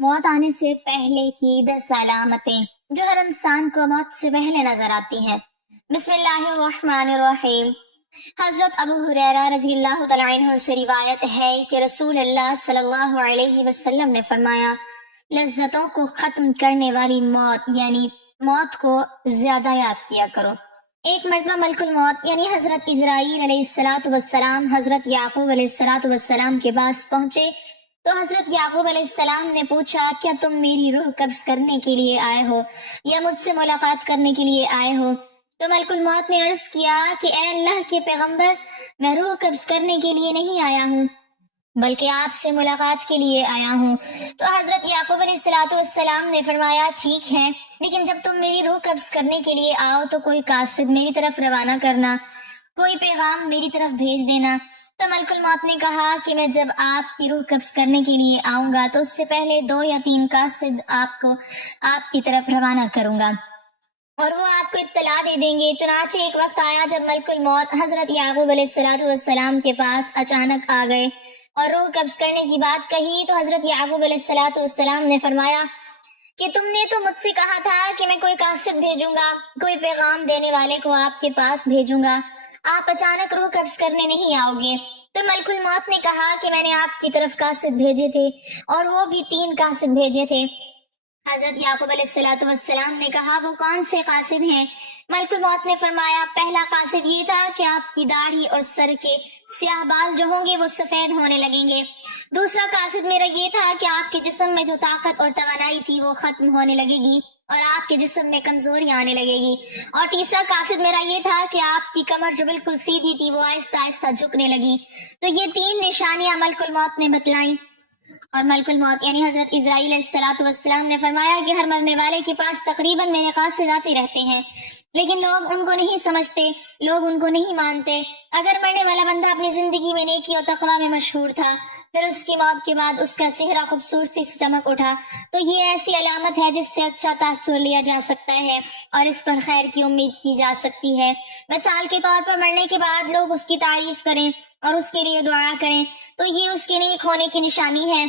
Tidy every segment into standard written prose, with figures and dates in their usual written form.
موت آنے سے پہلے کی 10 علامتیں جو ہر انسان کو موت سے پہلے نظر آتی ہیں۔ بسم اللہ الرحمن الرحیم۔ حضرت ابو ہریرہ رضی اللہ تعالیٰ عنہ سے روایت ہے کہ رسول اللہ صلی اللہ علیہ وسلم نے فرمایا، لذتوں کو ختم کرنے والی موت یعنی موت کو زیادہ یاد کیا کرو۔ ایک مرتبہ ملک الموت یعنی حضرت اسرائیل علیہ السلام حضرت یعقوب علیہ السلام کے پاس پہنچے تو حضرت یعقوب علیہ السلام نے پوچھا، کیا تم میری روح قبض کرنے کے لیے آئے ہو یا مجھ سے ملاقات کرنے کے لیے آئے ہو؟ تو ملک الموت نے عرض کیا کہ اے اللہ کے پیغمبر، میں روح قبض کرنے کے لیے نہیں آیا ہوں بلکہ آپ سے ملاقات کے لیے آیا ہوں۔ تو حضرت یعقوب علیہ السلام نے فرمایا، ٹھیک ہے، لیکن جب تم میری روح قبض کرنے کے لیے آؤ تو کوئی قاصد میری طرف روانہ کرنا، کوئی پیغام میری طرف بھیج دینا۔ تو ملک الموت نے کہا کہ میں جب آپ کی روح قبض کرنے کے لیے آؤں گا تو اس سے پہلے 2 یا 3 قاصد آپ کی طرف روانہ کروں گا اور وہ آپ کو اطلاع دے دیں گے۔ چنانچہ ایک وقت آیا جب ملک الموت حضرت یعقوب علیہ السلام کے پاس اچانک آ گئے اور روح قبض کرنے کی بات کہی تو حضرت یعقوب علیہ السلام نے فرمایا کہ تم نے تو مجھ سے کہا تھا کہ میں کوئی قاصد بھیجوں گا، کوئی پیغام دینے والے کو آپ کے پاس بھیجوں گا، آپ اچانک روح قبض کرنے نہیں آؤ گے۔ تو ملک الموت نے کہا کہ میں نے آپ کی طرف قاصد بھیجے تھے اور وہ بھی 3 قاصد بھیجے تھے۔ حضرت یعقوب علیہ السلام نے کہا، وہ کون سے قاصد ہیں؟ ملک الموت نے فرمایا، پہلا قاصد یہ تھا کہ آپ کی داڑھی اور سر کے سیاہ بال جو ہوں گے وہ سفید ہونے لگیں گے۔ دوسرا قاصد میرا یہ تھا کہ آپ کے جسم میں جو طاقت اور توانائی تھی وہ ختم ہونے لگے گی اور آپ کے جسم میں کمزوری آنے لگے گی۔ اور تیسرا قاصد میرا یہ تھا کہ آپ کی کمر جو بالکل سیدھی تھی وہ آہستہ آہستہ جھکنے لگی۔ تو یہ 3 نشانیاں ملک الموت نے بتلائیں اور ملک الموت یعنی حضرت اسرائیل علیہ السلام نے فرمایا کہ ہر مرنے والے کے پاس تقریباً میرے قاصد آتے رہتے ہیں، لیکن لوگ ان کو نہیں سمجھتے، لوگ ان کو نہیں مانتے۔ اگر مرنے والا بندہ اپنی زندگی میں نیکی اور تقویٰ میں مشہور تھا، پھر اس کی موت کے بعد اس کا چہرہ خوبصورتی سے چمک اٹھا، تو یہ ایسی علامت ہے جس سے اچھا تاثر لیا جا سکتا ہے اور اس پر خیر کی امید کی جا سکتی ہے۔ مثال کے طور پر مرنے کے بعد لوگ اس کی تعریف کریں اور اس کے لیے دعا کریں تو یہ اس کے نیک ہونے کی نشانی ہے۔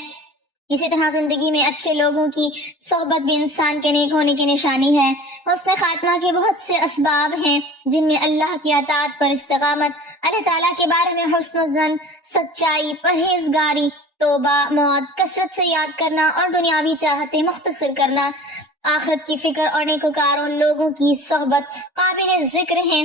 اسی طرح زندگی میں اچھے لوگوں کی صحبت بھی انسان کے نیک ہونے کی نشانی ہے۔ حسن خاتمہ کے بہت سے اسباب ہیں جن میں اللہ کی اطاعت پر استقامت، اللہ تعالیٰ کے بارے میں حسن الظن، سچائی، پرہیزگاری، توبہ، موت، کثرت سے یاد کرنا اور دنیاوی چاہتے مختصر کرنا، آخرت کی فکر اور نیکوکاروں لوگوں کی صحبت قابل ذکر ہیں۔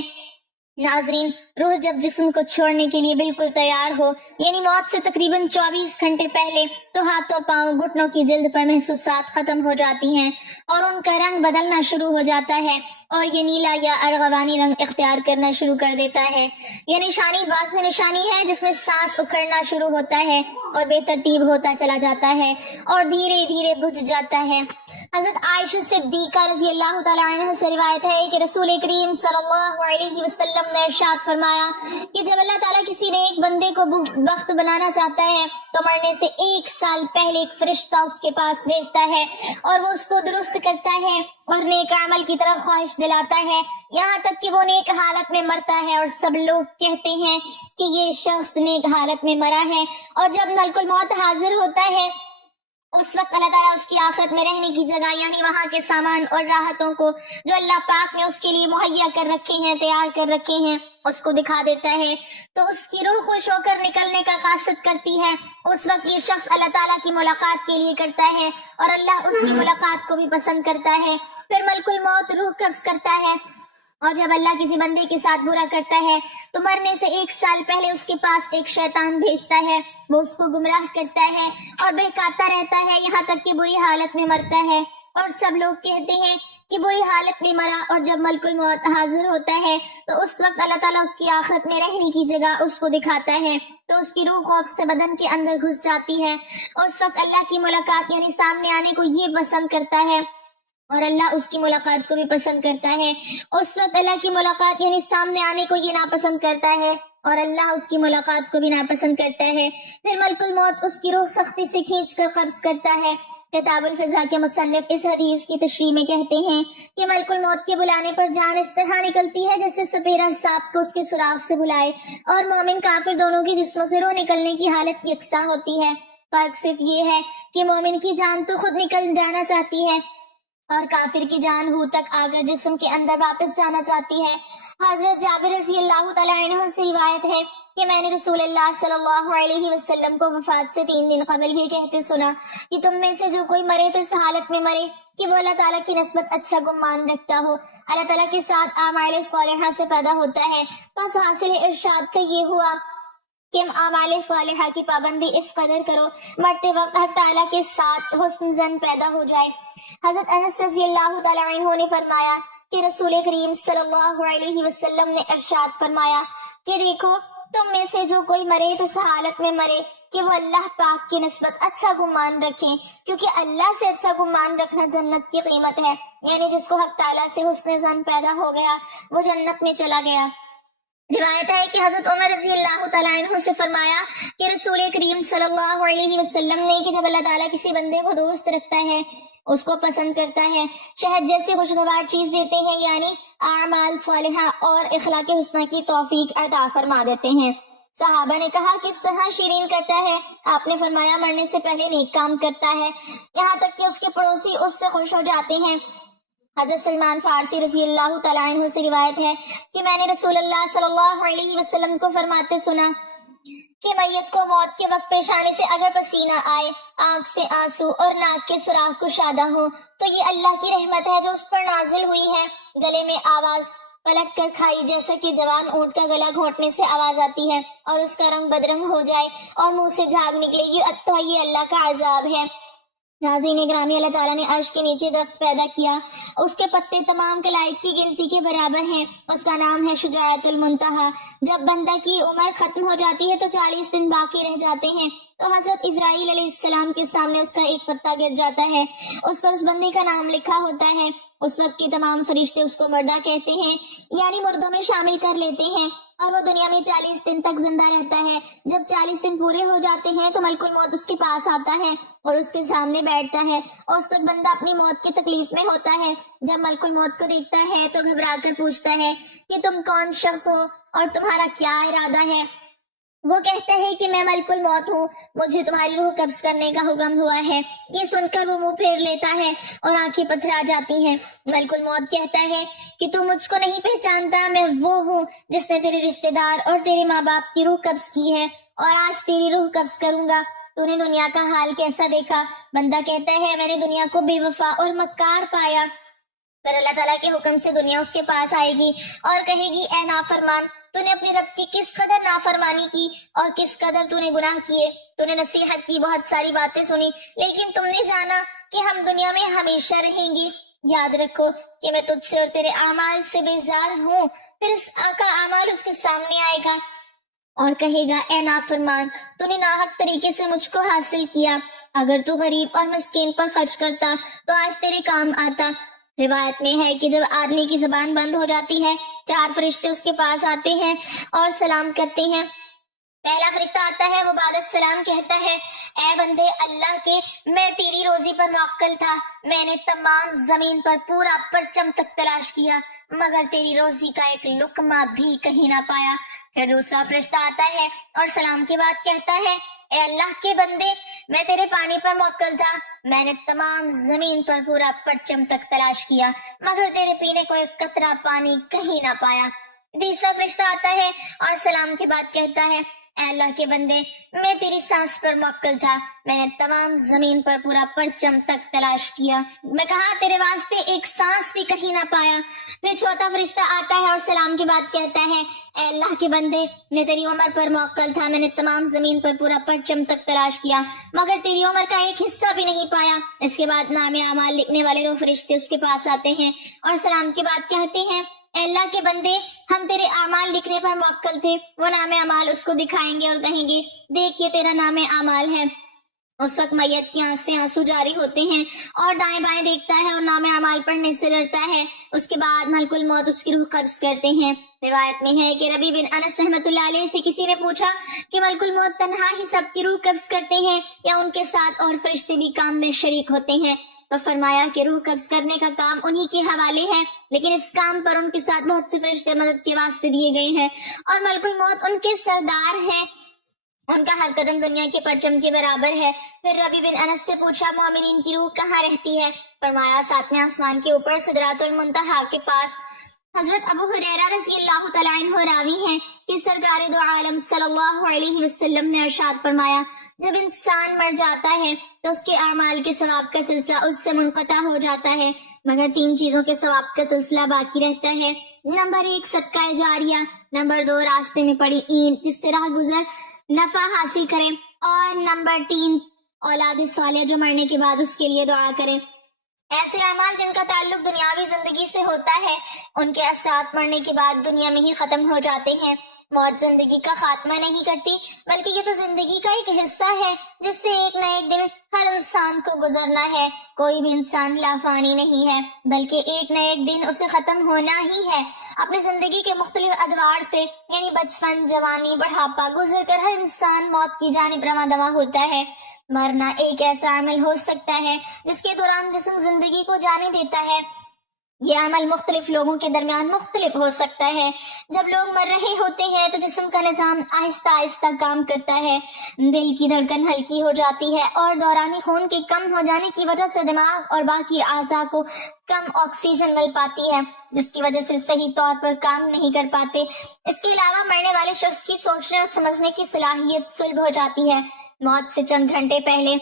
ناظرین، روح جب جسم کو چھوڑنے کے لیے بالکل تیار ہو یعنی موت سے تقریباً 24 گھنٹے پہلے، تو ہاتھوں پاؤں گھٹنوں کی جلد پر محسوسات ختم ہو جاتی ہیں اور ان کا رنگ بدلنا شروع ہو جاتا ہے اور یہ نیلا یا ارغوانی رنگ اختیار کرنا شروع کر دیتا ہے۔ یہ نشانی واضح نشانی ہے جس میں سانس اکھڑنا شروع ہوتا ہے اور بے ترتیب ہوتا چلا جاتا ہے اور دھیرے دھیرے بجھ جاتا ہے۔ حضرت عائشہ صدیقہ رضی اللہ تعالیٰ عنہ سے روایت ہے کہ رسول کریم صلی اللہ علیہ وسلم نے ارشاد فرمایا کہ جب اللہ تعالیٰ کسی نیک بندے کو بخت بنانا چاہتا ہے تو مرنے سے 1 سال پہلے ایک فرشتہ اس کے پاس بھیجتا ہے اور وہ اس کو درست کرتا ہے اور نیک عمل کی طرف خواہش دلاتا ہے، یہاں تک کہ وہ نیک حالت میں مرتا ہے اور سب لوگ کہتے ہیں کہ یہ شخص نیک حالت میں مرا ہے۔ اور جب ملک الموت حاضر ہوتا ہے اس وقت اللہ تعالیٰ اس کی آخرت میں رہنے کی جگہ یعنی وہاں کے سامان اور راحتوں کو جو اللہ پاک نے اس کے لیے مہیا کر رکھے ہیں، تیار کر رکھے ہیں، اس کو دکھا دیتا ہے تو اس کی روح خوش ہو کر نکلنے کا قاصد کرتی ہے۔ اس وقت یہ شخص اللہ تعالیٰ کی ملاقات کے لیے کرتا ہے اور اللہ اس کی ملاقات کو بھی پسند کرتا ہے۔ پھر ملک الموت روح قبض کرتا ہے اور جب اللہ کسی بندے کے ساتھ برا کرتا ہے تو مرنے سے 1 سال پہلے اس کے پاس ایک شیطان بھیجتا ہے، وہ اس کو گمراہ کرتا ہے اور بہکاتا رہتا ہے یہاں تک کہ بری حالت میں مرتا ہے اور سب لوگ کہتے ہیں کہ بری حالت میں مرا۔ اور جب ملک الموت حاضر ہوتا ہے تو اس وقت اللہ تعالیٰ اس کی آخرت میں رہنے کی جگہ اس کو دکھاتا ہے تو اس کی روح خوف سے بدن کے اندر گھس جاتی ہے اور اس وقت اللہ کی ملاقات یعنی سامنے آنے کو یہ پسند کرتا ہے اور اللہ اس کی ملاقات کو بھی پسند کرتا ہے۔ اس وقت اللہ کی ملاقات یعنی سامنے آنے کو یہ ناپسند کرتا ہے اور اللہ اس کی ملاقات کو بھی ناپسند کرتا ہے۔ پھر ملک الموت اس کی روح سختی سے کھینچ کر قبض کرتا ہے۔ کتاب الفضا کے مصنف اس حدیث کی تشریح میں کہتے ہیں کہ ملک الموت کے بلانے پر جان اس طرح نکلتی ہے جیسے سپیرا سانپ کو اس کے سراغ سے بلائے، اور مومن کافر دونوں کے جسموں سے روح نکلنے کی حالت یکساں ہوتی ہے۔ فرق صرف یہ ہے کہ مومن کی جان تو خود نکل جانا چاہتی ہے اور کافر کی جان روح تک آ کر جسم کے اندر واپس جانا چاہتی ہے۔ حضرت جابر رضی اللہ تعالیٰ عنہ سے روایت ہے کہ میں نے رسول اللہ صلی اللہ علیہ وسلم کو وفات سے 3 دن قبل یہ کہتے سنا کہ تم میں سے جو کوئی مرے تو اس حالت میں مرے کہ وہ اللہ تعالیٰ کی نسبت اچھا گمان رکھتا ہو، اللہ تعالیٰ کے ساتھ اعمال صالحہ سے پیدا ہوتا ہے۔ بس حاصل ارشاد کا یہ ہوا کہ اعمال صالحہ کی پابندی اس قدر کرو مرتے وقت حق تعالیٰ کے ساتھ حسن ظن پیدا ہو جائے۔ حضرت انس رضی اللہ تعالیٰ عنہ نے فرمایا کہ رسول کریم صلی اللہ علیہ وسلم نے ارشاد فرمایا کہ دیکھو تم میں سے جو کوئی مرے تو اس حالت میں مرے کہ وہ اللہ پاک کی نسبت اچھا گمان رکھیں، کیونکہ اللہ سے اچھا گمان رکھنا جنت کی قیمت ہے، یعنی جس کو حق تعالیٰ سے حسن ظن پیدا ہو گیا وہ جنت میں چلا گیا۔ روایت ہے کہ حضرت عمر رضی اللہ تعالیٰ عنہ سے فرمایا کہ رسول کریم صلی اللہ علیہ وسلم نے کہ جب اللہ تعالیٰ کسی بندے کو دوست رکھتا ہے، اس کو پسند کرتا ہے، شہد جیسی خوشگوار چیز دیتے ہیں، یعنی اعمال صالحہ اور اخلاق حسنہ کی توفیق عطا فرما دیتے ہیں۔ صحابہ نے کہا کس طرح شیرین کرتا ہے؟ آپ نے فرمایا مرنے سے پہلے نیک کام کرتا ہے، یہاں تک کہ اس کے پڑوسی اس سے خوش ہو جاتے ہیں۔ حضرت سلمان فارسی رضی اللہ تعالیٰ عنہ سے روایت ہے کہ میں نے رسول اللہ صلی اللہ علیہ وسلم کو فرماتے سنا کہ میت کو موت کے وقت پیشانی سے اگر پسینہ آئے، آنکھ سے آنسو اور ناک کے سوراخ کشادہ ہو تو یہ اللہ کی رحمت ہے جو اس پر نازل ہوئی ہے۔ گلے میں آواز پلٹ کر کھائی، جیسا کہ جوان اونٹ کا گلا گھونٹنے سے آواز آتی ہے اور اس کا رنگ بدرنگ ہو جائے اور منہ سے جھاگ نکلے، یہ اللہ کا عذاب ہے۔ ناظرین گرامی، اللہ تعالیٰ نے عرش کے نیچے درخت پیدا کیا، اس کے پتے تمام کلائک کی گنتی کے برابر ہیں، اس کا نام ہے شجاعت المنتہا۔ جب بندہ کی عمر ختم ہو جاتی ہے تو 40 دن باقی رہ جاتے ہیں تو حضرت اسرائیل علیہ السلام کے سامنے اس کا ایک پتا گر جاتا ہے، اس پر اس بندے کا نام لکھا ہوتا ہے۔ اس وقت کے تمام فرشتے اس کو مردہ کہتے ہیں، یعنی مردوں میں شامل کر لیتے ہیں، اور وہ دنیا میں 40 دن تک زندہ رہتا ہے۔ جب 40 دن پورے ہو جاتے ہیں تو ملک الموت اس کے پاس آتا ہے اور اس کے سامنے بیٹھتا ہے، اور اس وقت بندہ اپنی موت کی تکلیف میں ہوتا ہے۔ جب ملک الموت کو دیکھتا ہے تو گھبرا کر پوچھتا ہے کہ تم کون شخص ہو اور تمہارا کیا ارادہ ہے؟ وہ کہتا ہے کہ میں ملک الموت ہوں، مجھے تمہاری روح قبض کرنے کا حکم ہوا ہے۔ یہ سن کر وہ منہ پھیر لیتا ہے اور آنکھیں پتھرا جاتی ہیں۔ ملک الموت کہتا ہے کہ تو مجھ کو نہیں پہچانتا، میں وہ ہوں جس نے تیرے رشتہ دار اور تیرے ماں باپ کی روح قبض کی ہے، اور آج تیری روح قبض کروں گا۔ تو نے دنیا کا حال کیسا دیکھا؟ بندہ کہتا ہے میں نے دنیا کو بے وفا اور مکار پایا۔ پھر اللہ تعالیٰ کے حکم سے دنیا اس کے پاس آئے گی اور کہے گی اے نافرمان، تو نے اپنے رب کی کس قدر نافرمانی کی اور کس قدر تو نے گناہ کیے۔ تو نے نصیحت کی، بہت ساری باتیں سنی، لیکن تم نے جانا کہ ہم دنیا میں ہمیشہ رہیں گے۔ یاد رکھو کہ میں تجھ سے اور تیرے اعمال سے بیزار ہوں۔ پھر اس کا اعمال اس کے سامنے آئے گا اور کہے گا اے نافرمان، تو نے ناحق طریقے سے مجھ کو حاصل کیا، اگر تو غریب اور مسکین پر خرچ کرتا تو آج تیرے کام آتا۔ روایت میں ہے کہ جب آدمی کی زبان بند ہو جاتی ہے 4 فرشتے اس کے پاس آتے ہیں اور سلام کرتے ہیں۔ پہلا فرشتہ آتا ہے، وہ بعد السلام کہتا ہے اے بندے اللہ کے، میں تیری روزی پر موکل تھا، میں نے تمام زمین پر پورا پرچم تک تلاش کیا مگر تیری روزی کا ایک لقمہ بھی کہیں نہ پایا۔ پھر دوسرا فرشتہ آتا ہے اور سلام کے بعد کہتا ہے اے اللہ کے بندے، میں تیرے پانی پر موکل تھا، میں نے تمام زمین پر پورا پرچم تک تلاش کیا مگر تیرے پینے کو ایک قطرہ پانی کہیں نہ پایا۔ تیسرا فرشتہ آتا ہے اور سلام کے بعد کہتا ہے اے اللہ کے بندے، میں تیری سانس پر موکل تھا، میں نے تمام زمین پر پورا پرچم تک تلاش کیا، میں کہا تیرے واسطے ایک سانس بھی کہیں نہ پایا۔ پھر چوتھا فرشتہ آتا ہے اور سلام کے بعد کہتا ہے اے اللہ کے بندے، میں تیری عمر پر موکل تھا، میں نے تمام زمین پر پورا پرچم تک تلاش کیا مگر تیری عمر کا ایک حصہ بھی نہیں پایا۔ اس کے بعد نام اعمال لکھنے والے 2 فرشتے اس کے پاس آتے ہیں اور سلام کے بعد کہتے ہیں اے اللہ کے بندے، ہم تیرے اعمال لکھنے پر موکل تھے۔ وہ نام اعمال اس کو دکھائیں گے اور کہیں گے دیکھ یہ تیرا نام اعمال ہے۔ اس وقت میت کی آنکھ سے آنسو جاری ہوتے ہیں اور دائیں بائیں دیکھتا ہے اور نام اعمال پڑھنے سے ڈرتا ہے۔ اس کے بعد ملک الموت اس کی روح قبض کرتے ہیں۔ روایت میں ہے کہ ربیع بن انس رحمۃ اللہ علیہ سے کسی نے پوچھا کہ ملک الموت تنہا ہی سب کی روح قبض کرتے ہیں یا ان کے ساتھ اور فرشتے بھی کام میں شریک ہوتے ہیں؟ تو فرمایا کہ روح قبض کرنے کا کام انہی کے حوالے ہے، لیکن اس کام پر ان کے ساتھ بہت سے فرشتے مدد کے واسطے دیے گئے ہیں اور ملک الموت ان کے سردار ہیں۔ ان کا ہر قدم دنیا کے پرچم کے برابر ہے۔ پھر ربی بن انس سے پوچھا مومنین کی روح کہاں رہتی ہے؟ فرمایا ساتویں آسمان کے اوپر سدرات المنتہا کے پاس۔ حضرت ابو ہریرہ رضی اللہ تعالیٰ عنہ راوی ہیں کہ سرکار دو عالم صلی اللہ علیہ وسلم نے ارشاد فرمایا، جب انسان مر جاتا ہے تو اس کے اعمال کے ثواب کا سلسلہ اس سے منقطع ہو جاتا ہے، مگر 3 چیزوں کے ثواب کا سلسلہ باقی رہتا ہے۔ نمبر 1 صدقہ جاریہ، نمبر 2 راستے میں پڑی اینٹ جس سے راہ گزر نفع حاصل کرے، اور نمبر 3 اولاد صالح جو مرنے کے بعد اس کے لیے دعا کرے۔ ایسے اعمال جن کا تعلق دنیاوی زندگی سے ہوتا ہے، ان کے اثرات مرنے کے بعد دنیا میں ہی ختم ہو جاتے ہیں۔ موت زندگی کا خاتمہ نہیں کرتی، بلکہ یہ تو زندگی کا ایک حصہ ہے جس سے ایک نہ ایک دن ہر انسان کو گزرنا ہے۔ کوئی بھی انسان لافانی نہیں ہے، بلکہ ایک نہ ایک دن اسے ختم ہونا ہی ہے۔ اپنی زندگی کے مختلف ادوار سے یعنی بچپن، جوانی، بڑھاپا گزر کر ہر انسان موت کی جانب رواں دواں ہوتا ہے۔ مرنا ایک ایسا عمل ہو سکتا ہے جس کے دوران جسم زندگی کو جانے دیتا ہے۔ یہ عمل مختلف لوگوں کے درمیان مختلف ہو سکتا ہے۔ جب لوگ مر رہے ہوتے ہیں تو جسم کا نظام آہستہ آہستہ کام کرتا ہے، دل کی دھڑکن ہلکی ہو جاتی ہے اور دورانی خون کے کم ہو جانے کی وجہ سے دماغ اور باقی اعضاء کو کم آکسیجن مل پاتی ہے، جس کی وجہ سے صحیح طور پر کام نہیں کر پاتے۔ اس کے علاوہ مرنے والے شخص کی سوچنے اور سمجھنے کی صلاحیت سلب ہو جاتی ہے۔ موت سے چند گھنٹے پہلے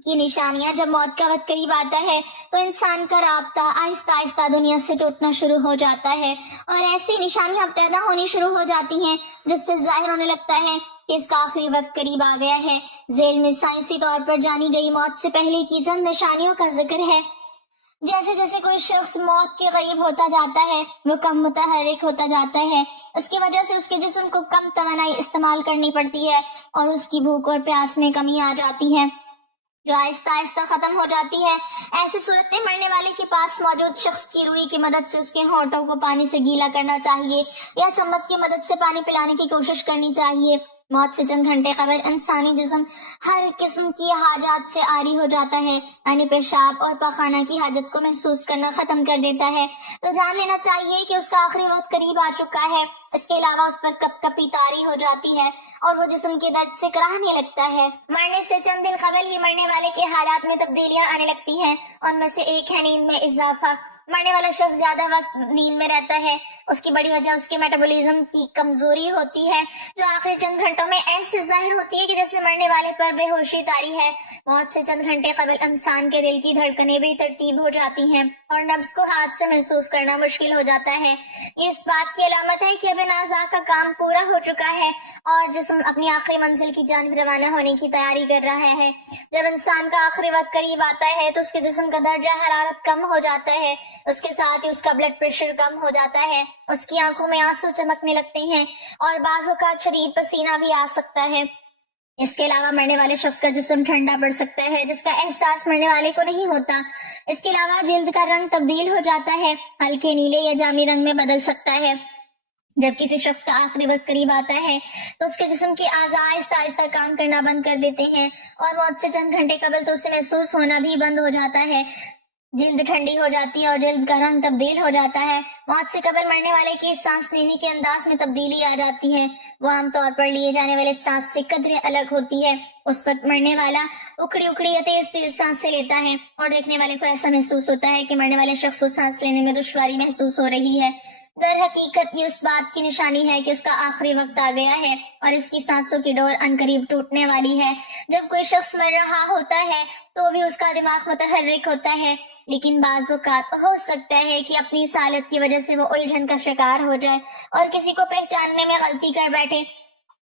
کی نشانیاں، جب موت کا وقت قریب آتا ہے تو انسان کا رابطہ آہستہ آہستہ دنیا سے ٹوٹنا شروع ہو جاتا ہے، اور ایسی نشانیاں پیدا ہونی شروع ہو جاتی ہیں جس سے ظاہر ہونے لگتا ہے کہ اس کا آخری وقت قریب آ گیا ہے۔ ذیل میں سائنسی طور پر جانی گئی موت سے پہلے کی چند نشانیوں کا ذکر ہے۔ جیسے جیسے کوئی شخص موت کے قریب ہوتا جاتا ہے وہ کم متحرک ہوتا جاتا ہے، اس کی وجہ سے اس کے جسم کو کم توانائی استعمال کرنی پڑتی ہے اور اس کی بھوک اور پیاس میں کمی آ جاتی ہے جو آہستہ آہستہ ختم ہو جاتی ہے۔ ایسی صورت میں مرنے والے کے پاس موجود شخص کی روئی کی مدد سے اس کے ہونٹوں کو پانی سے گیلا کرنا چاہیے یا چمچ کی مدد سے پانی پلانے کی کوشش کرنی چاہیے۔ موت سے چند گھنٹے قبل انسانی جسم ہر قسم کی حاجات سے عاری ہو جاتا ہے، یعنی پیشاب اور پاخانہ کی حاجت کو محسوس کرنا ختم کر دیتا ہے، تو جان لینا چاہیے کہ اس کا آخری وقت قریب آ چکا ہے۔ اس کے علاوہ اس پر کپ کپی طاری ہو جاتی ہے اور وہ جسم کے درد سے کراہنے لگتا ہے۔ مرنے سے چند دن قبل ہی مرنے والے کے حالات میں تبدیلیاں آنے لگتی ہیں، ان میں سے ایک ہے نیند میں اضافہ۔ مرنے والا شخص زیادہ وقت نیند میں رہتا ہے، اس کی بڑی وجہ اس کے میٹابولزم کی کمزوری ہوتی ہے جو آخری چند گھنٹوں میں ایسے ظاہر ہوتی ہے کہ جیسے مرنے والے پر بے ہوشی طاری ہے۔ موت سے چند گھنٹے قبل انسان کے دل کی دھڑکنیں بے ترتیب ہو جاتی ہیں اور نبض کو ہاتھ سے محسوس کرنا مشکل ہو جاتا ہے۔ یہ اس بات کی علامت ہے کہ اب ان اعضاء کا کام پورا ہو چکا ہے اور جسم اپنی آخری منزل کی جانب روانہ ہونے کی تیاری کر رہا ہے۔ جب انسان کا آخری وقت قریب آتا ہے تو اس کے جسم کا درجہ حرارت کم ہو جاتا ہے، اس کے ساتھ ہی اس کا بلڈ پریشر کم ہو جاتا ہے، اس کی آنکھوں میں آنسو چمکنے لگتے ہیں اور بعض اوقات شدید پسینہ بھی آ سکتا ہے۔ اس کے علاوہ مرنے والے شخص کا جسم ٹھنڈا پڑ سکتا ہے جس کا احساس مرنے والے کو نہیں ہوتا۔ اس کے علاوہ جلد کا رنگ تبدیل ہو جاتا ہے، ہلکے نیلے یا جامنی رنگ میں بدل سکتا ہے۔ جب کسی شخص کا آخری وقت قریب آتا ہے تو اس کے جسم کے اعضاء آہستہ آہستہ کام کرنا بند کر دیتے ہیں اور موت سے چند گھنٹے قبل تو اسے محسوس ہونا بھی بند ہو جاتا ہے۔ جلد ٹھنڈی ہو جاتی ہے اور جلد کا رنگ تبدیل ہو جاتا ہے۔ موت سے قبل مرنے والے کی سانس لینے کے انداز میں تبدیلی آ جاتی ہے، وہ عام طور پر لیے جانے والے سانس سے قدرے الگ ہوتی ہے۔ اس وقت مرنے والا اکھڑی اکھڑی یا تیز تیز سانس سے لیتا ہے اور دیکھنے والے کو ایسا محسوس ہوتا ہے کہ مرنے والے شخص کو سانس لینے میں دشواری محسوس ہو رہی ہے۔ در حقیقت یہ اس بات کی نشانی ہے کہ اس کا آخری وقت آ گیا ہے اور اس کی سانسوں کی ڈور عنقریب ٹوٹنے والی ہے۔ جب کوئی شخص مر رہا ہوتا ہے تو بھی اس کا دماغ متحرک ہوتا ہے، لیکن بعض اوقات ہو سکتا ہے کہ اپنی اس حالت کی وجہ سے وہ الجھن کا شکار ہو جائے اور کسی کو پہچاننے میں غلطی کر بیٹھے،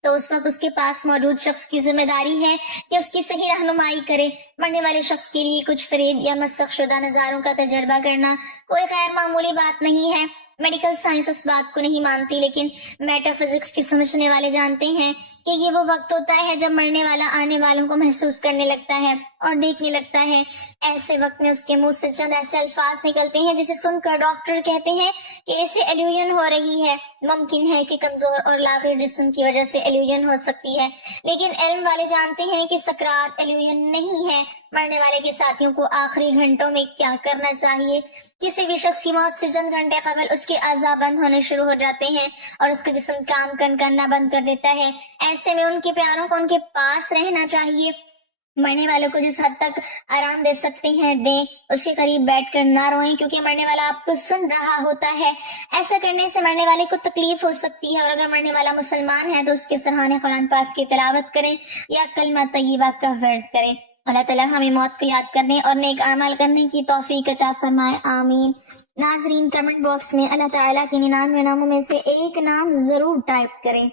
تو اس وقت اس کے پاس موجود شخص کی ذمہ داری ہے کہ اس کی صحیح رہنمائی کرے۔ مرنے والے شخص کے لیے کچھ فریب یا مسخ شدہ نظاروں کا تجربہ کرنا کوئی غیر معمولی بات نہیں ہے۔ میڈیکل سائنس اس بات کو نہیں مانتی، لیکن میٹا فزکس کے سمجھنے والے جانتے ہیں کہ یہ وہ وقت ہوتا ہے جب مرنے والا آنے والوں کو محسوس کرنے لگتا ہے اور دیکھنے لگتا ہے۔ ایسے وقت میں اس کے منہ سے چند ایسے الفاظ نکلتے ہیں جسے سن کر ڈاکٹر کہتے ہیں کہ اسے ایلیوژن ہو رہی ہے۔ ممکن ہے کہ کمزور اور لاغر جسم کی وجہ سے ایلیوژن ہو سکتی ہے، لیکن علم والے جانتے ہیں کہ سکرات ایلیوژن نہیں ہے۔ مرنے والے کے ساتھیوں کو آخری گھنٹوں میں کیا کرنا چاہیے؟ کسی بھی شخص کی موت سے چند گھنٹے قبل اس کے اعضاء بند ہونے شروع ہو جاتے ہیں اور اس کا جسم کام کرنا بند کر دیتا ہے۔ ایسے میں ان کے پیاروں کو ان کے پاس رہنا چاہیے، مرنے والوں کو جس حد تک آرام دے سکتے ہیں دیں، اس کے قریب بیٹھ کر نہ روئیں کیونکہ مرنے والا آپ کو سن رہا ہوتا ہے۔ ایسا کرنے سے مرنے والے کو تکلیف ہو سکتی ہے، اور اگر مرنے والا مسلمان ہے تو اس کے سرحانے قرآن پاک کی تلاوت کریں یا کلمہ طیبہ کا ورد کریں۔ اللہ تعالیٰ ہمیں موت کو یاد کرنے اور نیک اعمال کرنے کی توفیق عطا فرمائے، آمین۔ ناظرین، کمنٹ باکس میں اللہ تعالیٰ کے 99 ناموں میں سے ایک نام ضرور ٹائپ کریں۔